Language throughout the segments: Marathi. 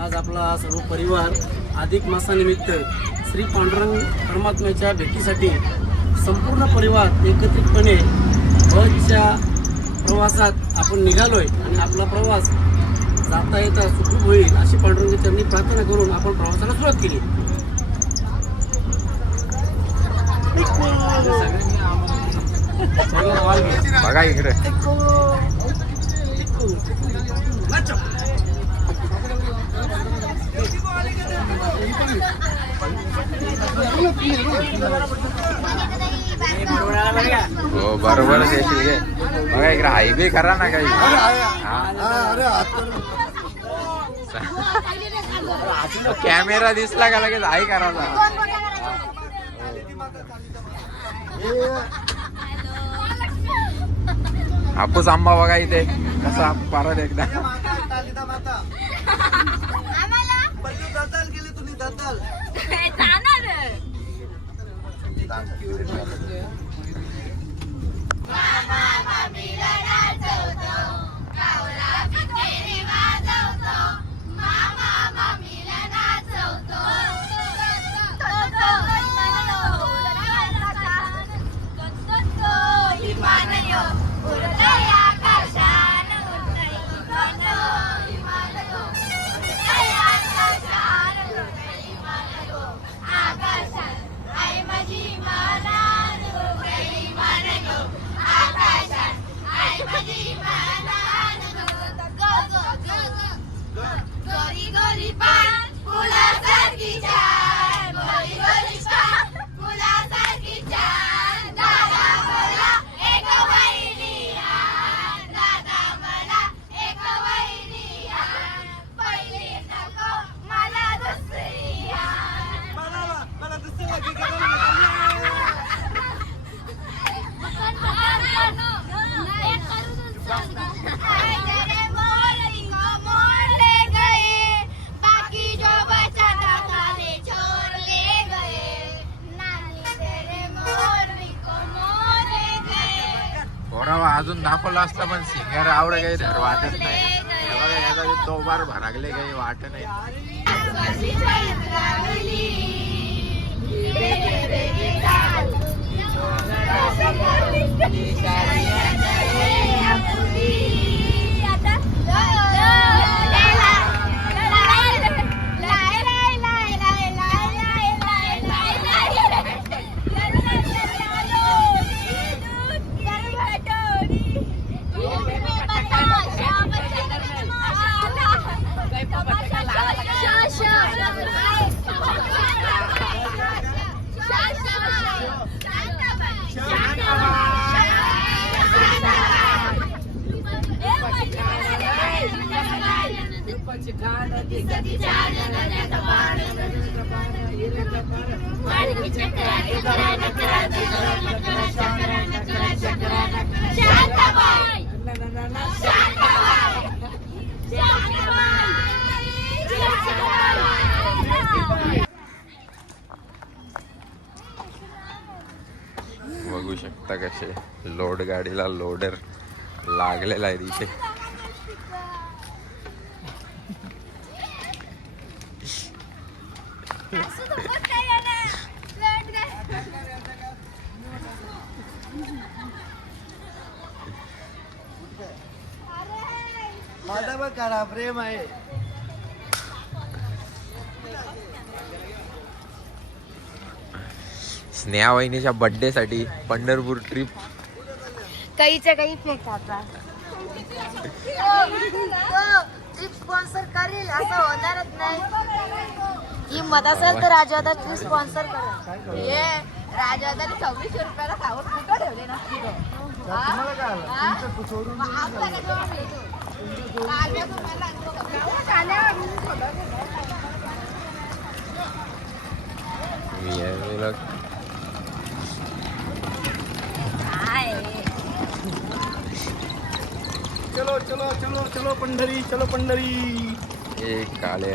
आज आपला सर्व परिवार अधिक मासानिमित्त श्री पांडुरंग परमात्म्याच्या भेटीसाठी संपूर्ण परिवार एकत्रितपणे बसच्या प्रवासात आपण निघालोय आणि आपला प्रवास जाता येता सुखरूप होईल अशी पांडुरंगाच्या चरणी प्रार्थना करून आपण प्रवासाला सुरुवात केली. बघा इकडे हो बरोबरच येशील गे. बघा इकडे हायवे करा ना काही. कॅमेरा दिसला का लगेच हाय करायचा. हापूस आंबा बघा इथे कसा परत एकदा. अजून दाखवलं असतं पण सिंगर आवड काही धर वाटत नाही. तो बार भरागले काही वाट नाही. बघू शकता कसे लोड गाडीला लोडर लागलेला आहे तिथे. माझा बघ करा प्रेम आहे. स्नेहा वहिनीच्या बर्थडे साठी पंढरपूर ट्रिप. काहीच्या काही फेक आता ट्रिप स्पॉन्सर करेल असं होणारच नाही. हिंमत असेल तर राजादा ट्रिप स्पॉन्सर करेल. ये राजादाने 2600 रुपयाला खावर कुठं ठेवले ना. चलो चलो चलो चलो पंढरी, चलो पंढरी. एक काले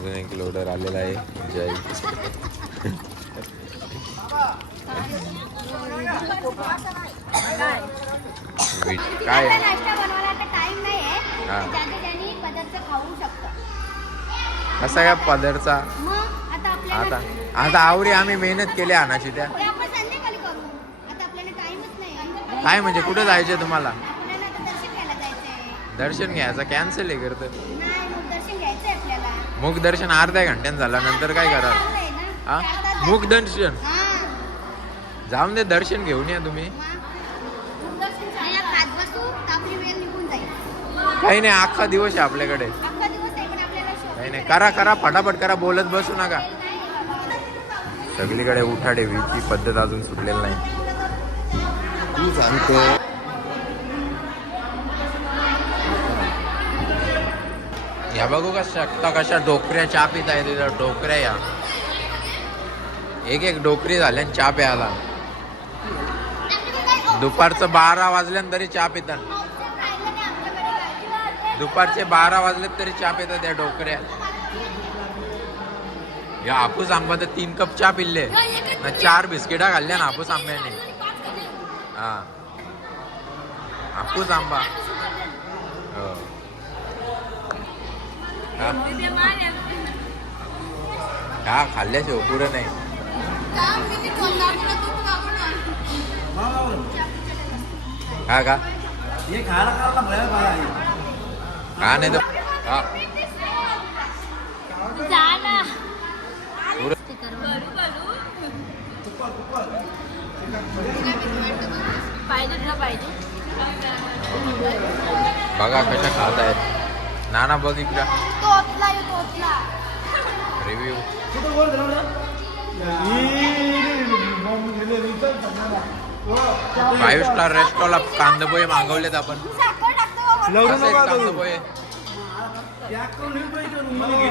अजून एक लोडर आलेला आहे जय. काय आहे? नाश्ता बनवायला टाइम नाही आहे. हा. ज्यांनी पदार्थ खाऊ शकतो. कसा काय पदरचा मग आता आपल्याला आता आता आवरी आम्ही मेहनत केली आणाची त्या. ते आपण संध्याकाळी करू. आता आपल्याला टाइमच नाही. काय म्हणजे कुठे जायचं तुम्हाला? आपल्याला आता दर्शन घ्यायला जायचंय. दर्शन घ्यायचं कॅन्सल आहे करतं. नाही मग दर्शन घ्यायचंय आपल्याला. मुख दर्शन अर्ध्या घंट्यात झालं नंतर काय करा? चांगलंय ना? हा चालतात मुख दर्शन हा. जाऊन दे दर्शन घेऊन या तुम्ही. मग दर्शन झालं. खात बसू तर आपली वेळ निघून जाईल. काही नाही अख्खा दिवस आहे आपल्याकडे. अख्खा दिवस आहे पण आपल्याला काही नाही करा करा फटाफट करा बोलत बसू नका. सगळीकडे उठाडे व्हीची पद्धत अजून सुटलेली नाही. तू सांगतो या बघू कशा डोकऱ्या चहा पित आहे तिथं डोकऱ्या या एक डोकरी झाल्या चहा प्यायला. दुपारचं 12 वाजल्यान तरी चहा पितात. दुपारचे 12 वाजले तरी चहा पितात त्या डोकऱ्या. या हापूस आंबा तर 3 कप चहा पिल्ले ना 4 बिस्किटा खाल्ल्या ना हापूस आंब्याने. हा हापूस आंबा हो. हा खाल्ल्याशिवाय पुरं नाही. हा का हे खायला खायला भया भया आहे. हा नाही तर हा पुरं. बघा कशा खात आहेत. नाना बघ इकडं रिव्ह्यू. 5 स्टार रेस्टॉरंट कांदापोहे मागवलेत आपण. कसे आहेत कांदापोहे?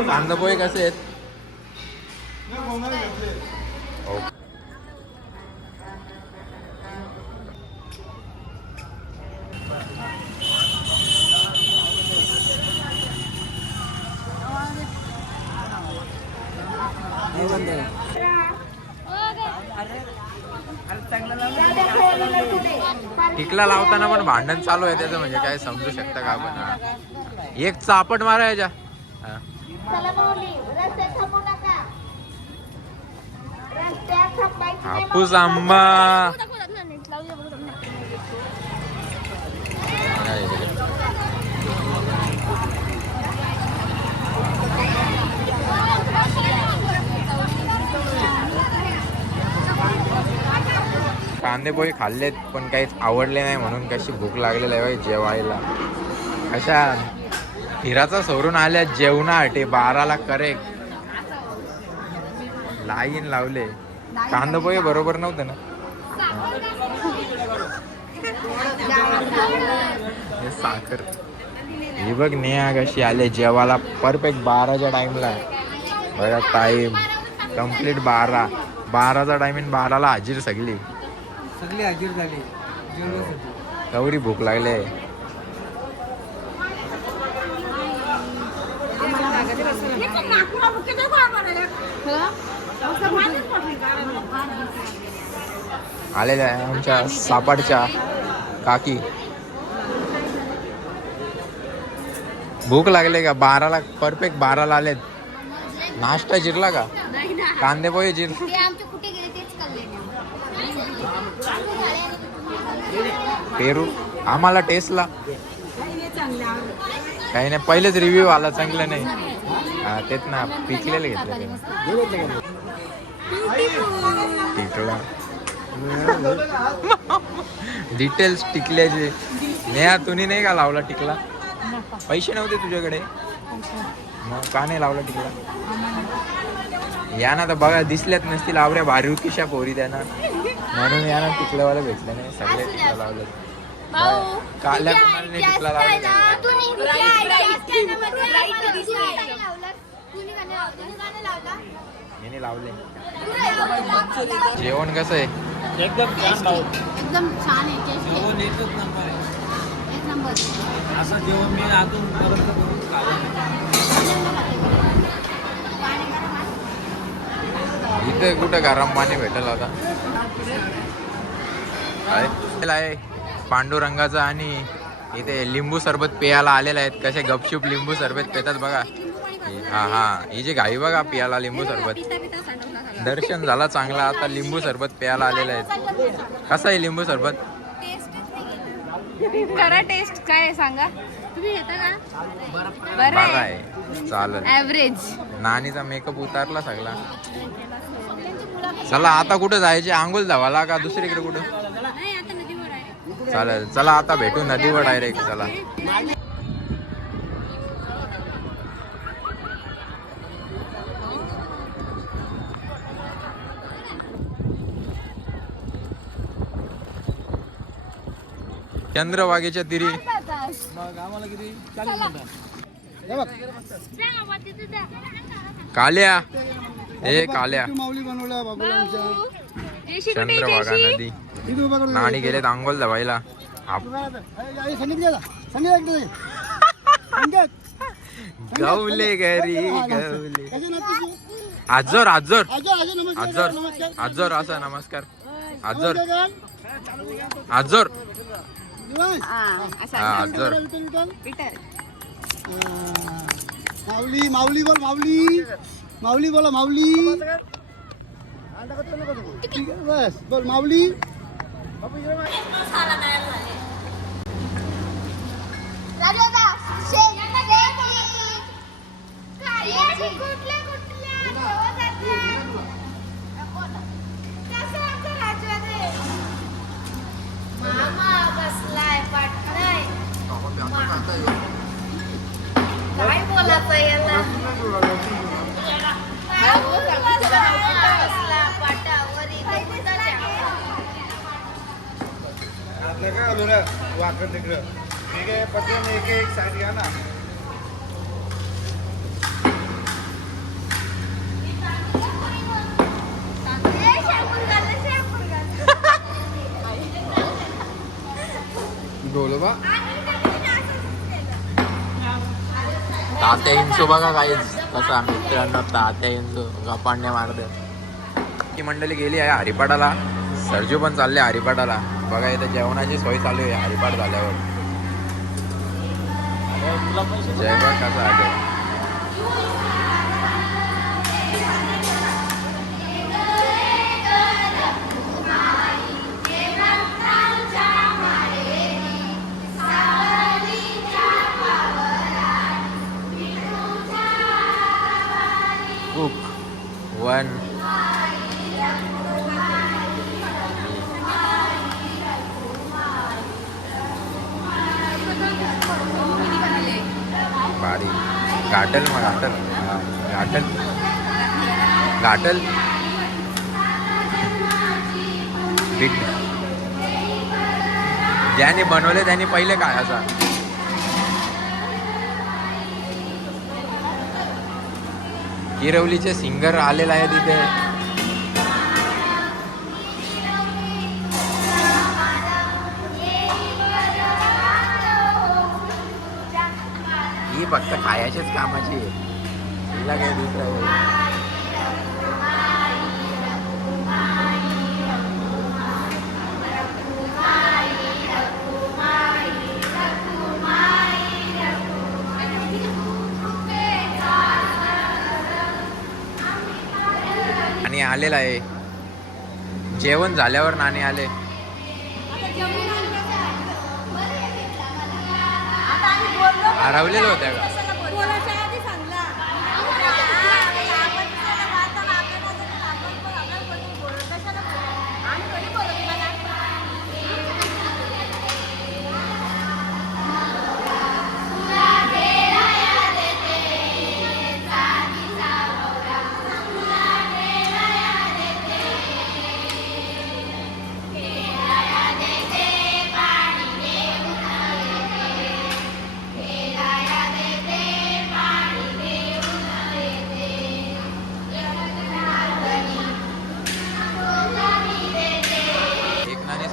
कांदापोहे कसे आहेत? हो. टिकला लावताना पण भांडण चालू आहे त्याचं म्हणजे काय समजू शकता का आपण? हा. एक चापट मारा याच्या. हा. हापूस आंबा कांदे पोहे खाल्लेत पण काहीच आवडले नाही म्हणून कशी भूक लागलेली आहे जेवायला. अशा फिराचा सोडून आल्या जेवणासाठी 12ला करेक्ट लाईन लावले. कांदा पोहे बरोबर नव्हतं ना. हे साखर ही बघ नेहा कशी आले जेवायला परफेक्ट 12च्या टाइमला. बघा टाईम कम्प्लीट 12चा टाइमिंग 12ला हजीर सगळी हजीर झाली. गौरी भूक लागले. आलेल्या आमच्या सापाडच्या काकी. भूक लागले का? 12ला परफेक्ट 12ला आलेत. नाश्ता जिरला का? कांदे पोहे जिरले. पेरू आम्हाला टेस्टला काही नाही. पहिलेच रिव्ह्यू आला चांगलं नाही. हा तेच ना पिकलेलं घेतलं टिकला. डिटेल्स टिकल्याचे. नेहा तुम्ही नाही का लावला टिकला? पैसे नव्हते तुझ्याकडे मग का नाही लावला टिकला? या ना तर बघा दिसल्यात नसतील आवऱ्या भारी होतीशा पोरी त्यांना म्हणून या ना टिकल्यावाला भेटलं नाही. सगळे टिकला लावलं. काल्या कोणाला नाही टिकला लावला. याने लावले. जेवण कसं आहे? एकदम छान भाऊ. एकदम छान आहे. जेवण एकच नंबर आहे. एक नंबर. असं जेवण मी अजून परत करून खाल्लं. इथे कुठं गरम पाणी भेटेल आता. आहे पांडुरंगाचा आणि इथे लिंबू सरबत पियाला आलेला आहेत. कसे गपशूप लिंबू सरबत पितात बघा. हा ही जी घाई बघा पियाला लिंबू सरबत. दर्शन झाला चांगला, आता लिंबू सरबत प्यायला आलेलं आहे. कसं आहे लिंबू सरबत? करा टेस्ट काय आहे सांगा. तुम्ही घेता का? बरं आहे, चालेल. ॲव्हरेज. नानीचा मेकअप उतारला सगळा. चला आता कुठं जायचे? आंघोळ धावाला का दुसरीकडे कुठं? चालेल, चला आता भेटू नदीवर डायरेक्ट. चला चंद्रभागेच्या तिरी. काल्या हे काल्या चंद्रभागा नदी. नाणी गेलेत आंघोळ धावायला. गवले घरी गवले. आजोर आजोर आजोर आजोर असा नमस्कार. आजोर आजोर आजोर. माऊली माऊली बोल माऊली माऊली बोला माऊली. बस बोल माऊली. काय बोलायचं याला? वाकड तिकडं ठीक आहे. पटकन एक साईड घ्या ना. बोलबा तात्या हिंसू बघा काहीच कसा मित्रांनो. तात्या हिंसू गपांड्या मारतात. ही मंडळी गेली आहे हरिपाठाला. सरजू पण चालले हरिपाठाला. बघा इथे जेवणाची सोय चालू आहे हरिपाठ झाल्यावर. जेवण कसं आहे? Cook one. बारी घाटल मग घाटल. घाटल घाटल ज्याने बनवले त्याने पहिले काय असा. किरवलीचे सिंगर आलेला आहे तिथे. ही फक्त खायच्याच कामाची आहे. तिला काही दुसरं नाणी आलेला आहे. जेवण झाल्यावर नाणी आले. हरवलेलं होत्या का?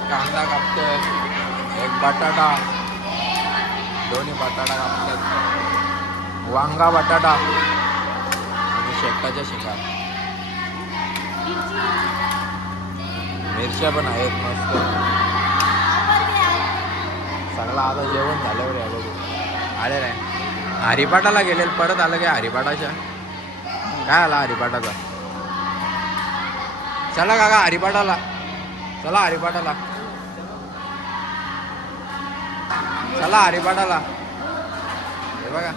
कांदा कापतोय. एक बटाटा. दोन्ही बटाटा कापतात. वांगा बटाटा आणि शेपटाच्या शेंगा. मिरच्या पण आहेत मस्त. चांगला आता जेवण झाल्यावर या बघू. आले नाही हरिपाठाला गेलेल परत आलं काय हरिपाठाच्या. काय आला हरिपाठाचा. चला काका हरिपाठाला. चला हरिपाठाला. चला हरिपाठाला. हे बघा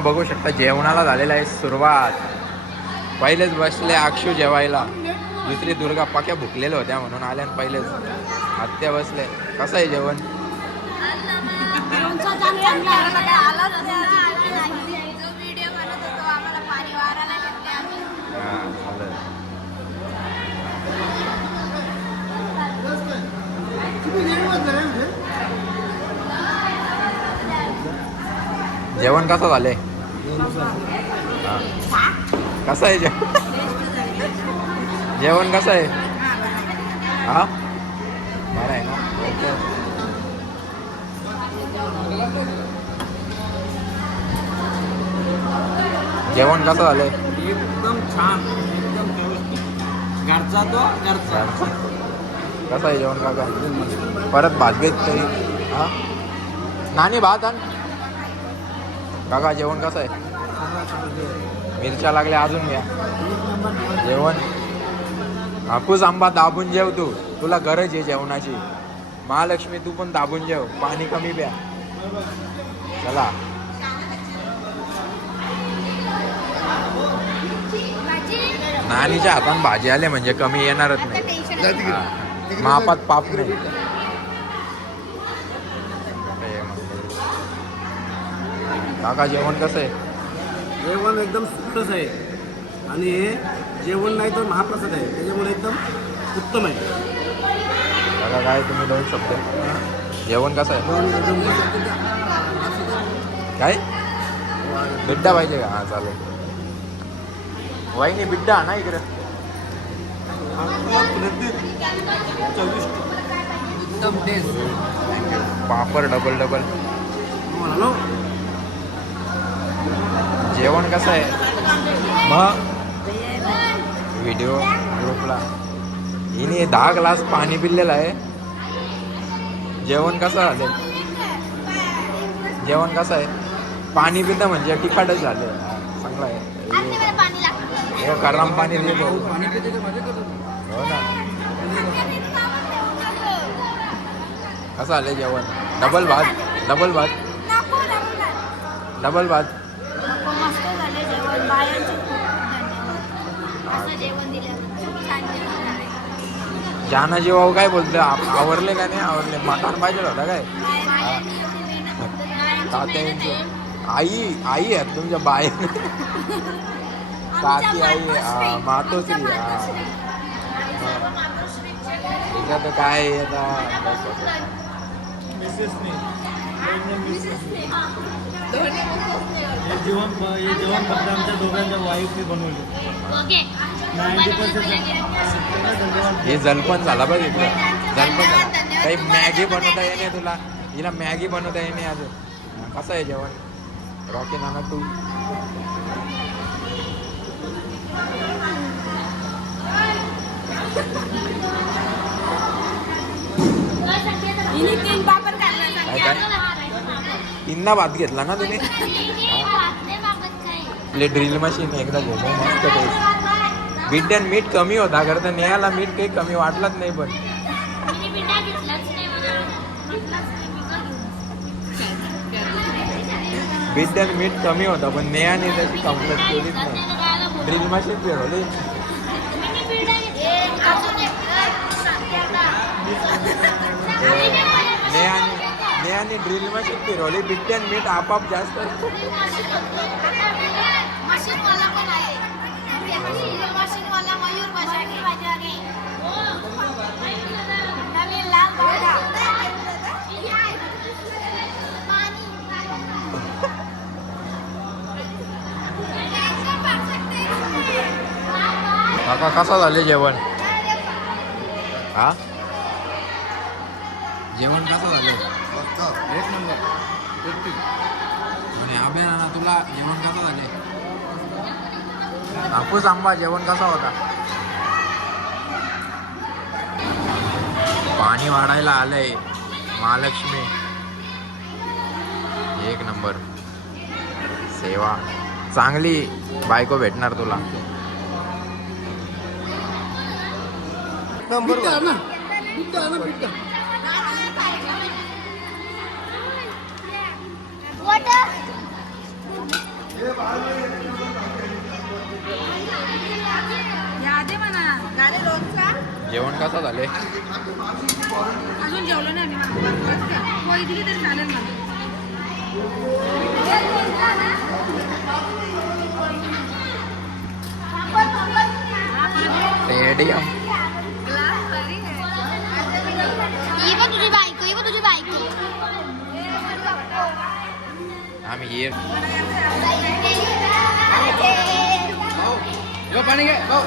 बघू शकता जेवणाला झालेला आहे सुरुवात. पहिलेच बसले अक्षू जेवायला. दुसरी दुर्गा पाक्या भुकलेल्या होत्या म्हणून आल्या आणि पहिलेच आत्या बसले. कसं आहे जेवण? हां, झालं. जेवण कसं झालंय? हां. कसं आहे जेवण? जेवण कसं आहे? हा बरं आहे ना? जेवण कसं झालंय? एकदम छान, एकदम व्यवस्थित. घरचा तो घरचा. कसं आहे जेवण काका? परत भात घेत तरी हा नानी भात आण. काका जेवण कसं आहे? मिरच्या लागल्या अजून घ्या. जेवण हापूस आंबा दाबून जेव तू. तुला गरज आहे जेवणाची. महालक्ष्मी तू पण दाबून जेव. पाणी कमी प्या. चला नानीच्या हाताने भाजी आले म्हणजे कमी येणारच नाही. हा. मापात पाप नाही. काका जेवण कसं आहे? जेवण एकदम सुखच आहे आणि हे जेवण नाही तर महाप्रसाद आहे, त्याच्यामुळे एकदम उत्तम आहे. काका काय तुम्ही दोन शब्द? जेवण कसं आहे? काय बिड्डा पाहिजे का? हां चालेल. वाईनी बिड्डा आणा इकडे. एकदम टेस्ट. पापड डबल डबल. जेवण कसं आहे? मग व्हिडिओ ग्रुपला हिने 10 ग्लास पाणी पिलेलं आहे. जेवण कसं झालं? जेवण कसं आहे? पाणी पितं म्हणजे तिखटच झालं. चांगलं आहे. हे गरम पाणी देतो. हो ना. कसं झालं जेवण? डबल भात. डबल भात. डबल भात. मस्त झाले जेवण. बायांचे खूप धन्यवाद. असं जेवण दिलं खूप छान जेवण झालं. जाना जेव्हा काय बोलतो? आवरले का नाही आवरले? मटण पाहिजे होता काय? तात्यांचं आई आई आहेत तुमच्या बाय. काकी आई मातोश्री. ठीक आहे तर काय आता जेवण फक्त आमच्या दोघांच्या वाईफने बनवले. हे जलपण झाला बघ इकडे. जलपण झाला. काही मॅगी बनवता येणे तुला? हिला मॅगी बनवता येणे अजून. कसं आहे जेवण? रॉकी नाना तू काय काय तीनदा भात घेतला ना तुम्ही? आपले ड्रिल मशीन एकदा घुमव मस्त टेस्ट. बीट अँड मीठ कमी होता खरं तर नेहाला मीठ काही कमी वाटलंच नाही. पण बीट अँड मीठ कमी होता पण नेहाने त्याची कंप्लेंट केलीच नाही. ड्रिल मशीन फिरवली. नेहाने ड्रिल मशीन फिरवली. बीट अँड मीठ आपाप जास्त. मशीनवाला पण आहे. मशीनवाला मयूर बसाडी बाजारी. नवीन लाल घोडा. काका कसं झाले जेवण? हा जेवण कसं झालं? एक नंबर. आणि अभ्याना तुला जेवण कसं झाले? हापूस आंबा जेवण कसा होता? पाणी वाढायला आलंय. महालक्ष्मी एक नंबर सेवा. चांगली बायको भेटणार तुला. बिट्टा ना बिट्टा ना बिट्टा. यादे म्हणा गाडी लोणचा जेवण कसं झाले? अजून जेवलो नाही आम्ही पोळी दिली तरी चालेल मला स्टेडियम तुझी बायको आम्ही ये पाणी घे भाऊ.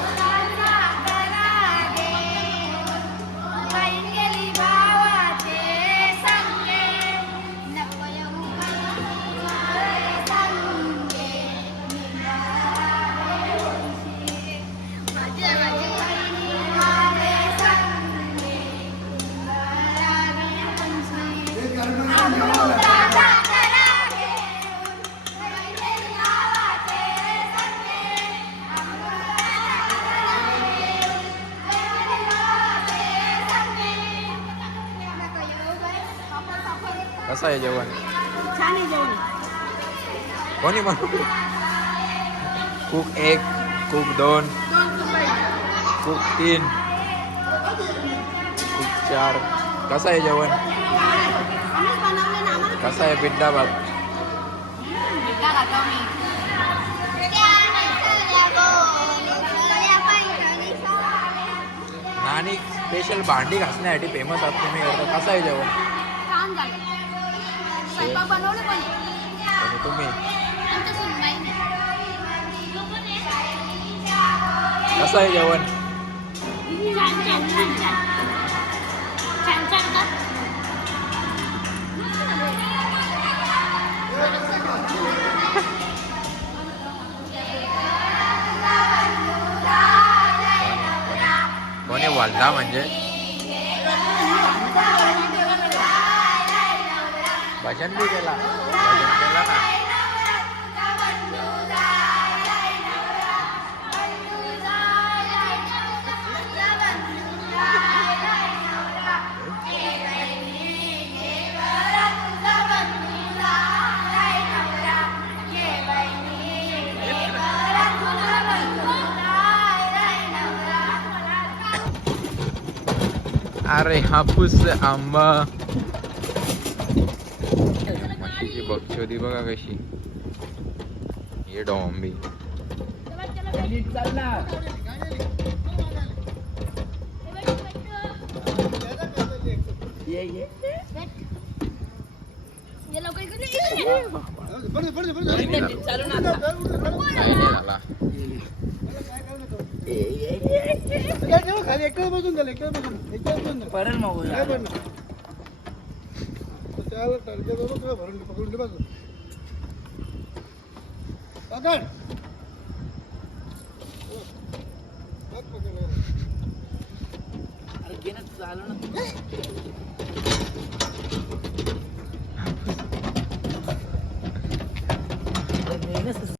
कसं आहे जेवण? छान आहे जेवण कोणी म्हणू? Cook 1, cook 2, cook 3, cook 4. कसं आहे जेवण? कसं आहे पिठा भात? नानी स्पेशल भांडी घासण्यासाठी फेमस आहात तुम्ही करता. कसं आहे जेवण? छान झालं स्वयंपाक बनवलं पण आणि तुम्ही आमच्या सुनबाईने कसं आहे जेवण? छान छान छान छान छान छान का कोणी वालदा म्हणजे भजन बी केला. भजन केला ना. अरे हापूस आंबा म्हशीची बक्षोदी बघा कशी. हे डोंबी काही नाही झाला. खाली एकट्याच बसून झालं एकट्याच बसून पडेल मग त्याला टार्गेट बरोबर तुला भरून पकडून दे बघ पकड अरे गेलं झालं ना